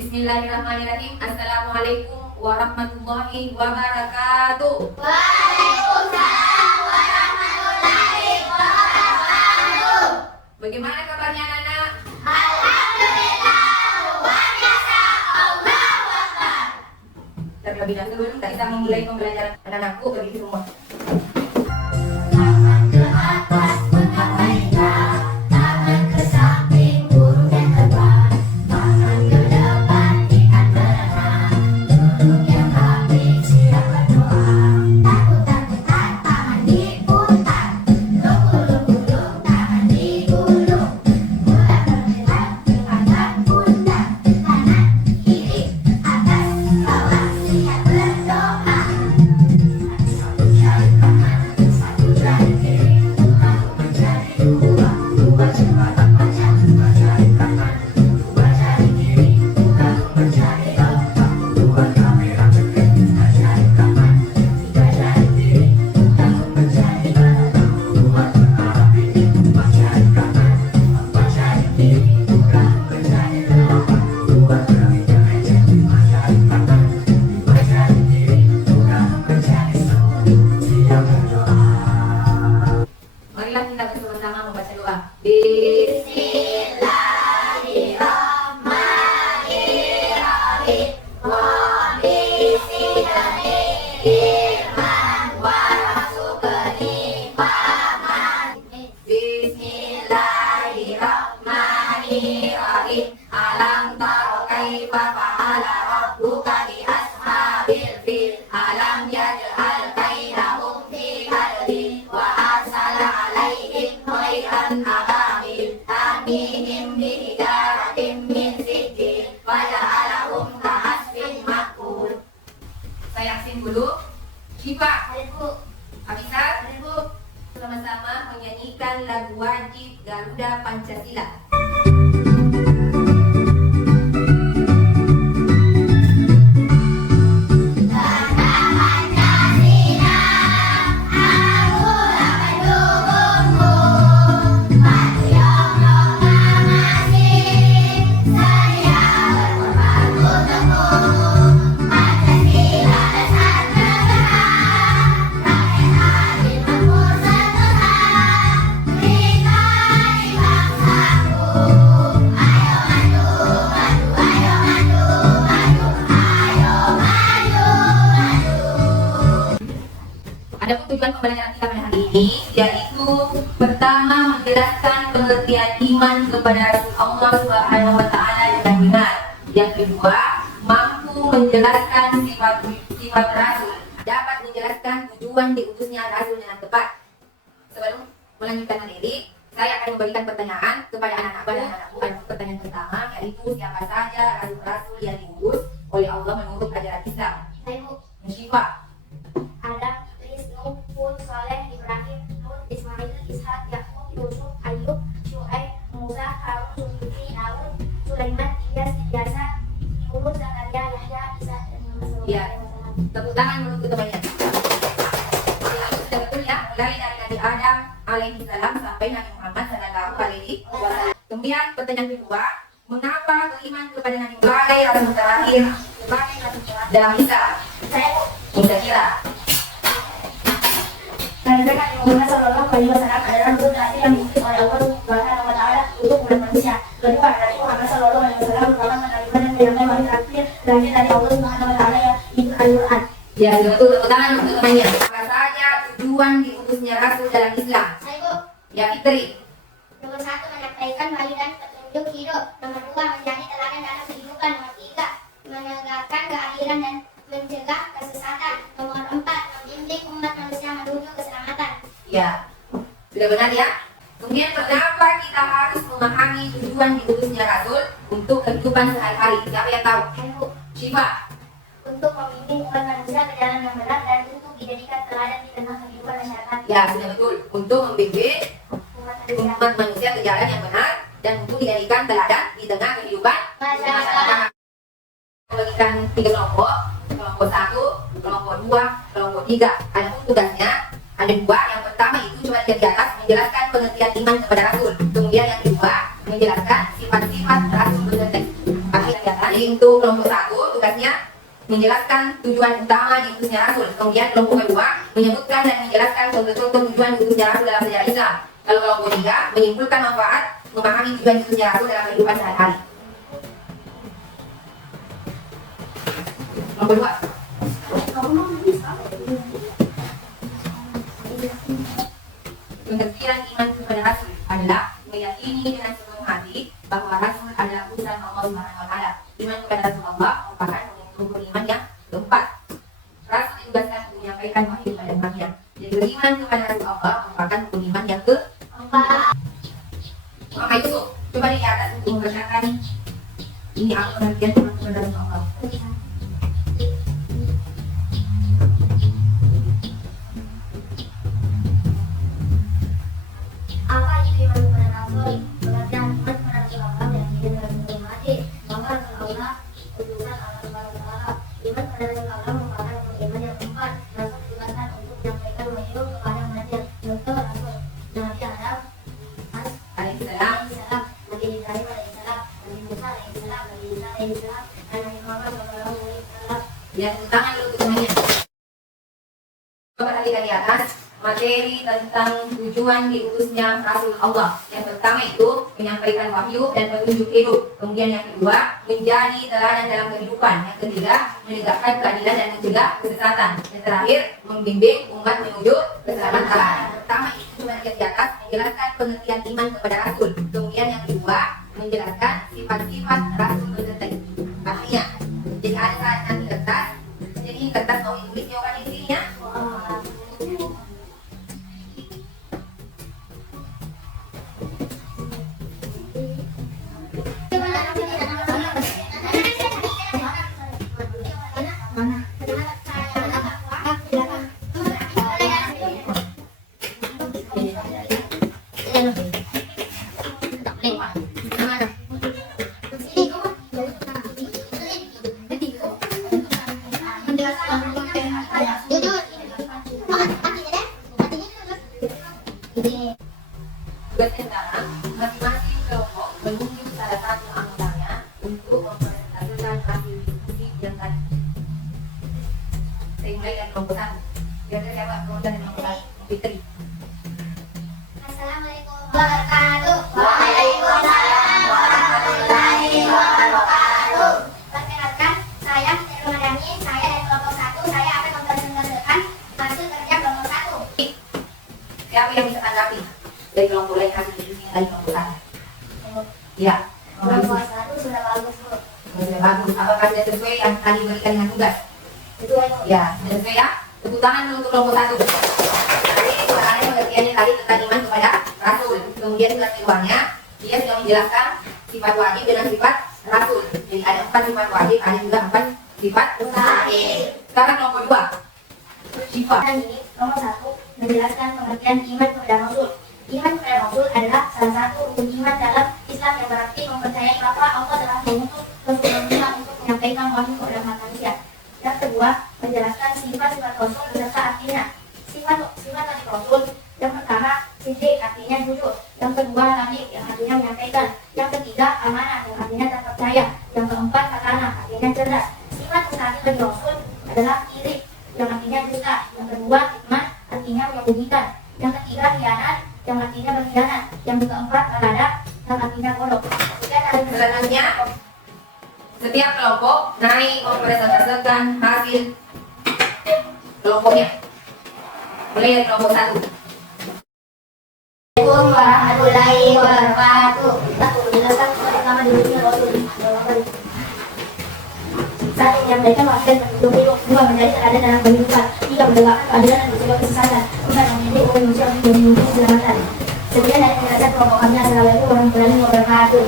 Bismillahirrahmanirrahim. Assalamualaikum warahmatullahi wabarakatuh. Waalaikumsalam warahmatullahi wabarakatuh. Bagaimana kabarnya anak-anak? Alhamdulillah, luar biasa, Allahu Akbar. Terlebih dahulu kita memulai pembelajaran anak-anakku bagi semua. Tangan ke atas mengabaikan, tangan ke samping burungnya terbang, tangan ke depan ikan berenang, burung yang habis siap berdoa. Takut-takutan tangan diputar, lunggu-lunggu tangan digulung, mulai bergerak angkat pundak, kanan kiri atas bawah siap berdoa. Satu jari kanan, satu jari kiri, satu menjadi dua, dua jembatan panjang, dua jari kanan, dua jari kiri, satu menjadi empat, dua kamera dekat, tiga jari kanan, tiga jari kiri, satu menjadi enam, dua tengah pipi, empat jari kanan, empat jari kiri, satu menjadi delapan, dua ketiga meja, lima jari kanan, lima jari kiri, satu menjadi 10, siap berdoa. Marilah kita bersama-sama membaca doa. Bismillahirrahmanirrahim. Wa bismillahirrahman wa razuqni faman. Bismillahirrahmanirrahim. Alam tara kaifa fa'ala rabbuka bi ashabil fil. Alam yaj'al kaidahum fi hadin wa arsala alaihim khairan ababil tarmihim bi hijaratin min sijil wa ja'alahum ka'asfin ma'kul. Saya aksin dulu. Syifa, Ibu, Afisah, Ibu. sama-sama menyanyikan lagu wajib Garuda Pancasila. Adapun tujuan pembelajaran kita pada hari ini yaitu pertama menjelaskan pengertian iman kepada Rasul Allah Subhanahu wa taala dengan benar. Yang kedua, mampu menjelaskan sifat Rasul, dapat menjelaskan tujuan diutusnya Rasul dengan tepat. Sebelum melanjutkan materi, saya akan memberikan pertanyaan kepada anak-anak. Pertanyaan pertama yaitu siapa saja Rasul yang diutus oleh Allah menurut ajaran Islam? Ibu, Syifa. Adam, Nuh, Hud, Saleh, Ibrahim, Lut, Ismail, Ishak, Yakub, Yusuf, Ayub, Syuaib, Musa, Harun, Zulkifli, Daud, Sulaiman, Ilyas, Yasa, Yunus, Zakaria, Yahya, Isa, dan Muhammad. Ya, tepuk tangan untuk temannya. Sudah betul ya, mulai dari Nabi Adam alaihi salam sampai Nabi Muhammad sallallahu alaihi wasallam. Kemudian pertanyaan kedua, mengapa beriman kepada Nabi sebagai Rasul terakhir dalam Islam? Musa kira. Karena Nabi Muhammad Sallallahu Alaihi Wasallam adalah rasul terakhir yang diutus oleh Allah Subhanahu Wa Taala untuk umat manusia. Kedua, Nabi Muhammad Sallallahu Alaihi Wasallam merupakan penerima dan penyampai wahyu terakhir dari Allah Subhanahu Wa Taala yang itu Al-Quran. Ya, betul. Tepuk tangan untuk temannya. tujuan diutusnya Rasul dalam Islam? Saya Bu. Ya, Fitri. Nomor 1 menyampaikan wahyu dan petunjuk hidup. Nomor 2 menjadi teladan dalam kehidupan. Nomor 3 menegakkan keadilan dan mencegah kesesatan. Nomor 4 membimbing umat manusia menuju keselamatan. Ya, sudah benar ya. Kemudian kenapa kita harus memahami tujuan diutusnya Rasul untuk kehidupan sehari-hari? Siapa yang tahu? Saya Bu. Syifa. Untuk membimbing umat manusia ke jalan yang benar dan untuk dijadikan teladan di tengah kehidupan masyarakat. Ya, sudah betul. Untuk membimbing Umat manusia. umat manusia ke jalan yang benar dan untuk dijadikan teladan di tengah kehidupan Masyarakat. Bagikan 3 kelompok, kelompok 1, kelompok 2, kelompok 3. Adapun tugasnya ada 2. Yang pertama itu coba lihat di atas, menjelaskan pengertian iman kepada Rasul. Kemudian yang kedua menjelaskan sifat-sifat Rasul berdetek. Jadi untuk kelompok 1 tugasnya menjelaskan tujuan utama diutusnya Rasul. Kemudian kelompok kedua menyebutkan dan menjelaskan contoh-contoh tujuan diutusnya Rasul dalam sejarah Islam. Kalau kelompok 3 menyimpulkan manfaat memahami tujuan diutusnya Rasul dalam kehidupan sehari-hari. Kelompok 2. Pengertian iman kepada Rasul adalah meyakini dengan sepenuh hati bahwa Rasul adalah utusan Allah Subhanahu wa taala. Iman kepada Rasulullah merupakan rukun iman yang keempat. Rasul ditugaskan untuk menyampaikan wahyu pada umatnya. Jadi beriman kepada Rasulullah merupakan rukun iman yang keempat. Mama Yusuf, coba di atas untuk membacakan ini apa pengertian iman kepada Rasulullah. Apa itu iman kepada Rasul? Pengertian iman kepada Rasulullah yang tidak dalam sepenuh hati bahwa Rasulullah utusan Allah Subhanahu wa taala. Iman kepada Rasulullah merupakan rukun iman yang keempat. Rasul ditugaskan untuk menyampaikan wahyu kepada umatnya. Contoh Rasul Nabi Adam Alaihissalam. alaihissalam, Nabi Ibrahim alaihissalam, Nabi Musa alaihissalam, Nabi Isa alaihissalam, dan Nabi Muhammad sallallahu alaihi wasallam. Ya, tepuk tangan dulu semuanya. Coba lihat di atas materi tentang tujuan diutusnya Rasul Allah. Yang pertama itu menyampaikan wahyu dan petunjuk hidup. Kemudian yang kedua menjadi teladan dalam kehidupan. Yang ketiga menegakkan keadilan dan mencegah kesesatan. Yang terakhir membimbing umat menuju keselamatan. Pertama itu cuma lihat di atas menjelaskan pengertian iman kepada Rasul. Kemudian yang kedua menjelaskan sifat-sifat Rasul berdetek. Artinya jika ada saat nanti kertas, jadi ini kertas mau ditulis jawaban di sini ya. Tugas sekarang masing-masing kelompok menunjuk salah satu anggotanya untuk mempresentasikan hasil diskusi yang tadi. Saya mulai dari kelompok 1. Biar siapa kelompok dari kelompok 1? Fitri. Assalamualaikum wabarakatuh. Waalaikumsalam warahmatullahi wabarakatuh. Perkenalkan, saya Fitri Ramadhani. Saya dari kelompok 1. Saya akan mempresentasikan hasil kerja kelompok 1. Siapa yang bisa tanggapi dari kelompok lain hasil diskusi yang tadi kelompok 1? Ya. Kelompok 1 sudah bagus, Bu. Sudah bagus. Apakah sudah sesuai yang tadi berikan dengan tugas? Sesuai, Bu. Ya, sudah sesuai ya. Tepuk tangan dulu untuk kelompok 1. Tadi soalnya pengertiannya tadi tentang iman kepada Rasul. Kemudian tugas keduanya dia sudah menjelaskan sifat wajib dengan sifat Rasul. Jadi ada 4 sifat wajib, ada juga 4 sifat mustahil. Sekarang kelompok 2. Syifa. Dan ini kelompok 1 menjelaskan pengertian iman kepada Rasul. Iman kepada Rasul adalah salah satu rukun iman dalam Islam yang berarti mempercayai bahwa Allah telah mengutus Rasulullah untuk menyampaikan wahyu kepada umat manusia. Yang kedua, menjelaskan sifat-sifat Rasul beserta artinya. Sifat Rasul yang pertama, sidik artinya jujur. Yang kedua, nabi yang artinya menyampaikan. Yang ketiga, amanah yang artinya terpercaya. Yang keempat, katana artinya cerdas. Sifat mustahil bagi Rasul adalah iri yang artinya dusta. Yang kedua, hikmah artinya menyembunyikan. Yang ketiga, khianat yang artinya berkhianat. Yang keempat, meladak yang artinya bodoh. Selanjutnya, setiap kelompok naik mempresentasikan hasil kelompoknya. Mulai dari kelompok 1. Assalamualaikum warahmatullahi wabarakatuh. Aku menjelaskan pertama dulunya Rasul. Satu, menyampaikan wakil penduduk hidup. Dua, menjadi teladan dalam kehidupan. Tiga, menegakkan keadilan dan mencegah kesesatan. Empat, mendidik umat manusia untuk menjadi keselamatan. Sekian dari penjelasan kelompok kami. Assalamualaikum warahmatullahi wabarakatuh.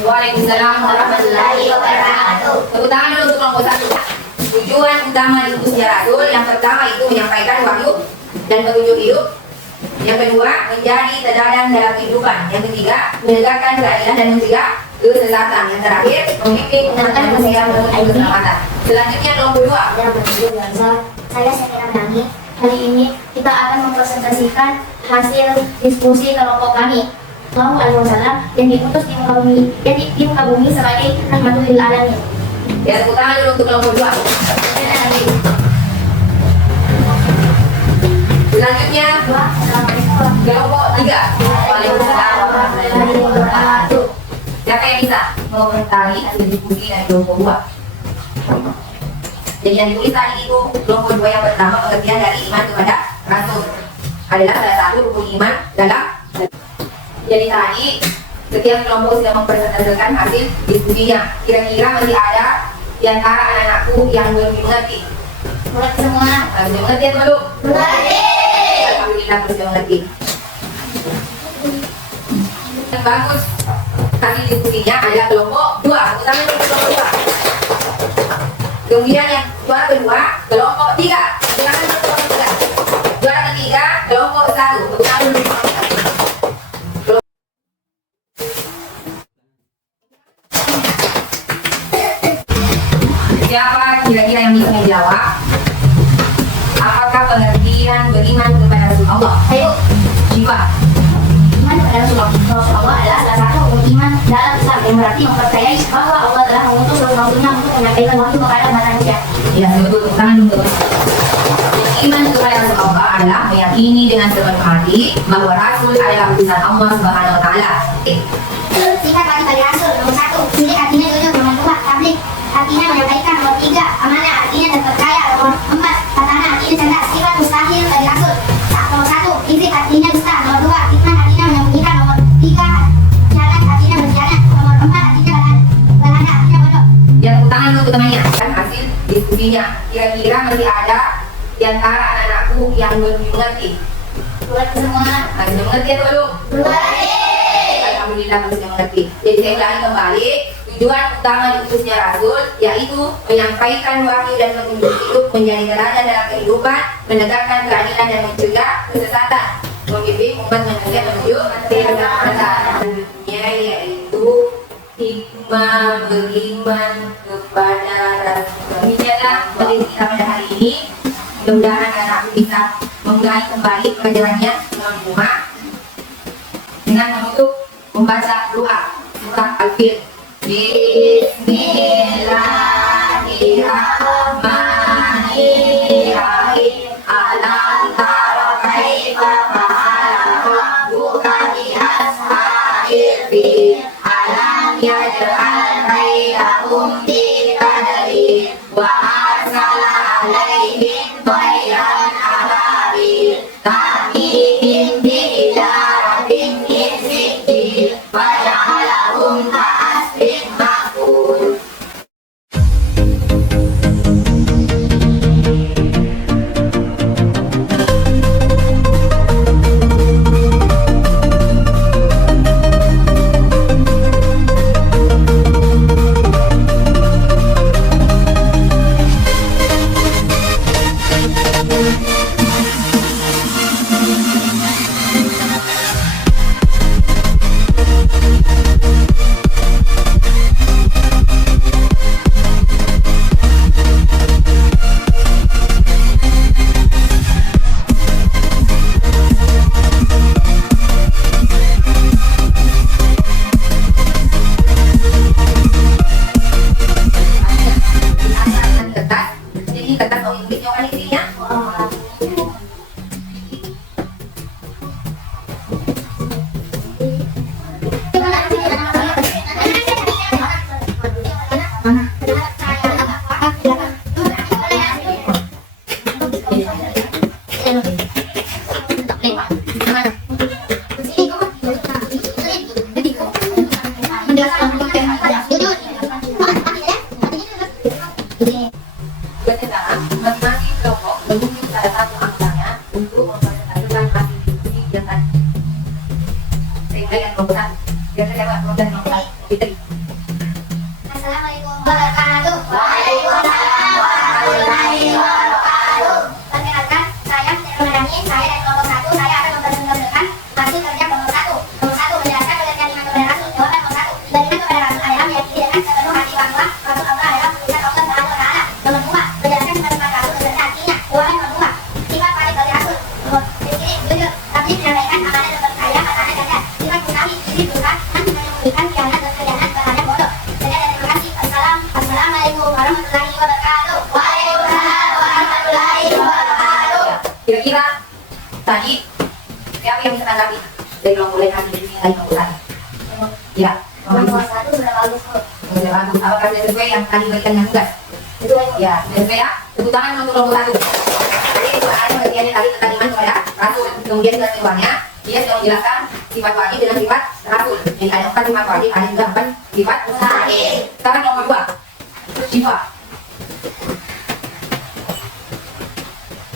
Waalaikumsalam warahmatullahi wabarakatuh. Tepuk tangan dulu untuk kelompok 1. Tujuan utama diutusnya Rasul yang pertama itu menyampaikan wahyu dan petunjuk hidup. Yang kedua, menjadi teladan dalam kehidupan. Yang ketiga, menegakkan keadilan dan mencegah kesesatan. Yang terakhir, membimbing umat manusia menuju keselamatan. Selanjutnya kelompok 2. Saya Sekira Menangi. Hari ini kita akan mempresentasikan hasil diskusi kelompok kami. Sallallahu Alaihi Wasallam yang diutus di muka bumi sebagai rahmatul lil alamin. Ya, tepuk tangan dulu untuk kelompok 2. Selanjutnya kelompok 3. Waalaikumsalam warahmatullahi wabarakatuh. Siapa yang bisa mengomentari hasil diskusi dari kelompok 2? Jadi yang ditulis tadi itu kelompok 2 yang pertama, pengertian dari iman kepada Rasul adalah salah satu rukun iman dalam. Jadi tadi setiap kelompok sudah mempresentasikan hasil diskusinya. Kira-kira masih ada di antara anak-anakku yang belum mengerti. Mengerti semua? Sudah mengerti atau belum? Mengerti. Alhamdulillah sudah mengerti. Yang bagus hasil diskusinya adalah kelompok 2. Utama itu kelompok 2. Kemudian yang juara kedua kelompok 3. Silakan kelompok 3. Juara ketiga kelompok 1. Utama itu kelompok 1. Siapa kira-kira yang bisa menjawab? Apakah pengertian beriman kepada Rasulullah? Ayo. Siapa? Iman kepada Rasulullah adalah salah satu rukun iman dalam Islam yang berarti mempercayai bahwa Allah telah mengutus Rasul-Rasulnya untuk menyampaikan wahyu kepada manusia. Ya, betul. Tangan dulu. Iman kepada Rasulullah adalah meyakini dengan sepenuh hati bahwa Rasul adalah utusan Allah Subhanahu wa taala. Sifat wajib Rasul nomor 1, sidik artinya jujur, nomor 2, tabligh artinya menyampaikan, nomor 3, amanah artinya terpercaya, nomor 4, khatanah artinya cerdas. Sifat mustahil dari Rasul nomor 1, izin artinya dusta, nomor 2, fitnah artinya menyembunyikan, nomor 3, jalan artinya berkhianat, nomor 4 artinya berlanda artinya bodoh. Yang utama dulu temannya kan hasil diskusinya. Kira-kira masih ada di antara anak-anakku yang belum mengerti. Mengerti semua? Sudah mengerti atau belum? Mengerti. Alhamdulillah sudah mengerti. Jadi saya ulangi kembali. Tujuan utama diutusnya Rasul yaitu menyampaikan wahyu dan petunjuk hidup, menjadi teladan dalam kehidupan, menegakkan keadilan dan mencegah kesesatan, membimbing umat manusia menuju keselamatan. Selanjutnya yaitu hikmah beriman kepada Rasul. Demikianlah materi kita pada hari ini. Mudah-mudahan anak bisa menggali kembali pelajarannya dalam rumah dengan menutup membaca doa surah Al-Fil. Bismillahirrahmanirrahim. Alam tara kaifa fa'ala rabbuka bi ashabil fil. Alam yaj'al kaidahum fi tadlil wa arsala alaihim tayran ababil tarmihim bihijarati min sijil wa ja'alahum ka'asfin ma'kul. salah satu anggotanya untuk mempresentasikan hasil diskusi yang tadi. Sehingga yang kelompok satu, biasanya jawab kelompok nomor satu, Fitri. Assalamualaikum warahmatullahi wabarakatuh. Waalaikumsalam warahmatullahi wabarakatuh. Perkenalkan, saya Fitri Ramadhani. Saya dari kelompok 1. Saya akan mempresentasikan hasil kerja kelompok 1. Kelompok 1 menjelaskan pengertian iman kepada Rasul. Jawaban kelompok 1. Beriman kepada Rasul adalah meyakini dengan sepenuh hati bahwa Rasul Allah adalah utusan Allah Subhanahu wa taala. Nomor 2, menjelaskan sifat Rasul beserta artinya. Jawaban nomor 2. Sifat wajib bagi Rasul. Ini jujur, tapi menyampaikan amanah dan percaya pada kerja. Sifat mutahi, ini Tuhan dan menyembunyikan khianat dan khianat terhadap bodoh. Terima kasih. Assalamualaikum warahmatullahi wabarakatuh. Waalaikumsalam warahmatullahi wabarakatuh. Kira-kira tadi siapa yang bisa tanggapi dari kelompok lain hasil diskusi dari kelompok satu? Ya, Nomor 1 sudah bagus kok. sudah bagus. Apakah sudah sesuai yang tadi berikan yang tugas? Sesuai kok. Ya, sudah sesuai ya. Tepuk tangan untuk kelompok satu. Jadi itu ada pengertiannya tadi tentang iman kepada Rasul. Kemudian kesimpulannya dia sudah menjelaskan sifat wajib dengan sifat Rasul. Jadi ada 4 sifat wajib, ada juga 4 sifat mustahil. Sekarang nomor 2, Syifa.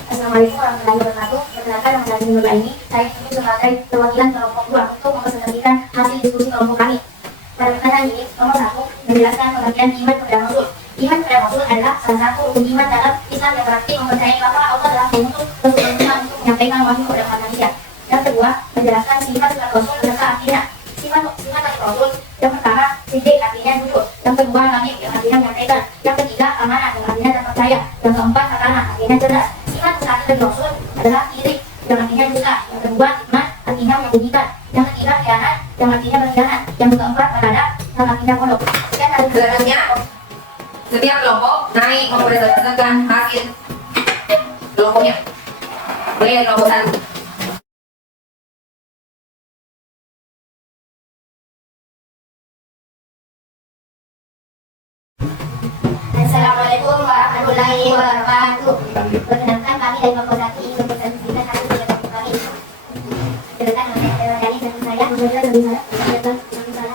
Assalamualaikum warahmatullahi wabarakatuh. Perkenalkan, nama saya Nuraini. Saya ini sebagai perwakilan kelompok 2 untuk mempresentasikan hasil diskusi kelompok kami. Pada pertanyaan ini, nomor 1 menjelaskan pengertian iman kepada Rasul. Iman kepada Rasul adalah salah satu rukun iman dalam Islam yang berarti mempercayai bahwa Allah telah mengutus Rasulullah untuk menyampaikan wahyu kepada umat manusia. Yang kedua, menjelaskan sifat-sifat Rasul beserta artinya. Sifat Rasul yang pertama, sidik artinya jujur. Yang kedua, nabi yang artinya menyampaikan. Yang ketiga, amanah yang artinya terpercaya. Yang keempat, hasanah artinya cerdas. Sifat mustahil dari Rasul adalah iri yang artinya dusta. Yang kedua, hikmah artinya menyembunyikan. Yang ketiga, khianat yang artinya berkhianat. Yang keempat, berada yang artinya bodoh. Selanjutnya, setiap kelompok naik mempresentasikan hasil kelompoknya. Mulai dari kelompok 1. Assalamualaikum warahmatullahi wabarakatuh. Perkenalkan, kami dari kelompok 1 ingin mempresentasikan hasil kerja kelompok kami. Silakan dari dan saya mengajar dari saya.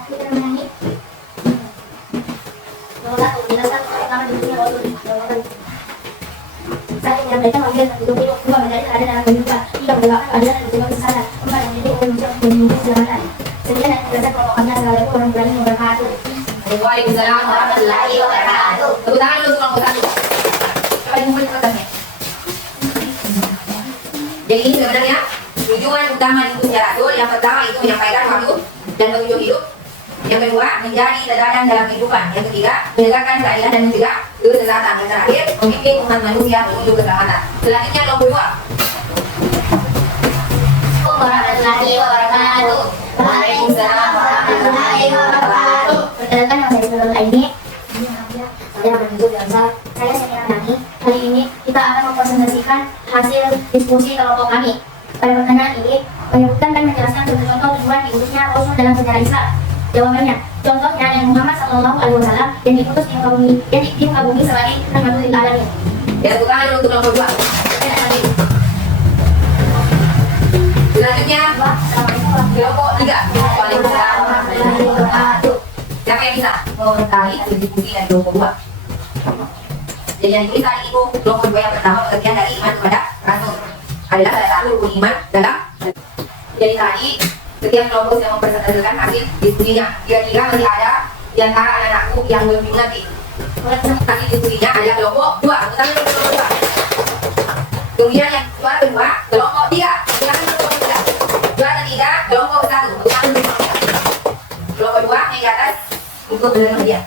Kita menyanyi. Nomor 1, menjelaskan pertama dulunya Rasul. Satu, menyampaikan wajib dan hidup. 2, menjadi ada dalam kehidupan. 3, menegakkan keadilan dan juga kesadaran. 4, menjadi manusia untuk menyembuhkan keselamatan. Sekian dan menjelaskan kelompok kami. Assalamualaikum warahmatullahi wabarakatuh. Waalaikumsalam warahmatullahi wabarakatuh. Tepuk tangan dulu untuk kelompok 1. Coba dikumpulin kertasnya. Jadi ini sebenarnya tujuan utama diskusi Rasul. Yang pertama itu menyampaikan wahyu dan petunjuk hidup. Yang kedua, menjadi teladan dalam kehidupan. Yang ketiga, menegakkan keadilan dan mencegah kesesatan. Yang terakhir, memimpin umat manusia menuju keselamatan. Selanjutnya kelompok 2. Warahmatullahi wabarakatuh. Waalaikumsalam warahmatullahi wabarakatuh. Perkenalkan, nama saya Nurul Aini. Saya menuju biasa. Saya Syakira Nani. Hari ini kita akan mempresentasikan hasil diskusi kelompok kami. Pada pertanyaan ini, menyebutkan dan menjelaskan contoh-contoh tujuan diutusnya Rasul dalam sejarah Islam. Jawabannya, contohnya Nabi Muhammad SAW yang diutus di muka bumi sebagai rahmatul lil alamin. Ya, tepuk tangan dulu untuk kelompok 2. Selanjutnya, kelompok 3. Waalaikumsalam warahmatullahi wabarakatuh. Siapa yang bisa mengetahui hasil diskusi dari kelompok 2? Jadi yang ditulis tadi itu kelompok 2 yang pertama pengertian dari iman kepada Rasul adalah salah satu rukun iman dalam. Jadi tadi setiap kelompok yang mempresentasikan hasil diskusinya. Kira-kira masih ada di antara anak-anakku yang belum mengerti. Hasil diskusinya ada kelompok 2. Tepuk tangan untuk kelompok 2. Kemudian yang juara kedua kelompok 3. Silakan kelompok 3. Juara ketiga kelompok 1. Kelompok 2 yang di atas ikut mendengar dia.